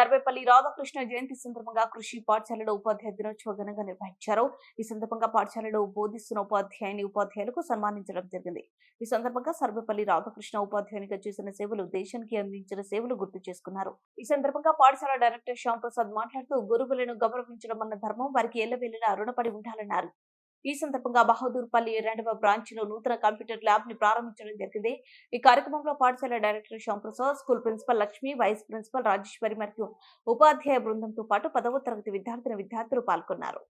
సర్వేపల్లి రాధాకృష్ణ జయంతి సందర్భంగా కృషి పాఠశాలలో ఉపాధ్యాయ దినోత్సవ ఘనంగా నిర్వహించారు. ఈ సందర్భంగా పాఠశాలలో బోధిస్తున్న ఉపాధ్యాయుని ఉపాధ్యాయులకు సన్మానించడం జరిగింది. ఈ సందర్భంగా సర్వేపల్లి రాధాకృష్ణ ఉపాధ్యాయునిగా చేసిన సేవలు దేశానికి అందించిన సేవలు గుర్తు చేసుకున్నారు. ఈ సందర్భంగా పాఠశాల డైరెక్టర్ శ్యామ్ ప్రసాద్ మాట్లాడుతూ గురువులను గౌరవించడం అన్న ధర్మం వారికి ఎల్లవేళలా రుణపడి ఉండాలన్నారు. ఈ సందర్భంగా బహదూర్పల్లి రెండవ బ్రాంచ్లో నూతన కంప్యూటర్ ల్యాబ్ని ప్రారంభించడం జరిగింది. ఈ కార్యక్రమంలో పాఠశాల director Shyamprasad school principal Lakshmi vice principal Rajeshwari మరియు ఉపాధ్యాయ బృందంతో పాటు పదవ తరగతి విద్యార్థిని విద్యార్థులు పాల్గొన్నారు.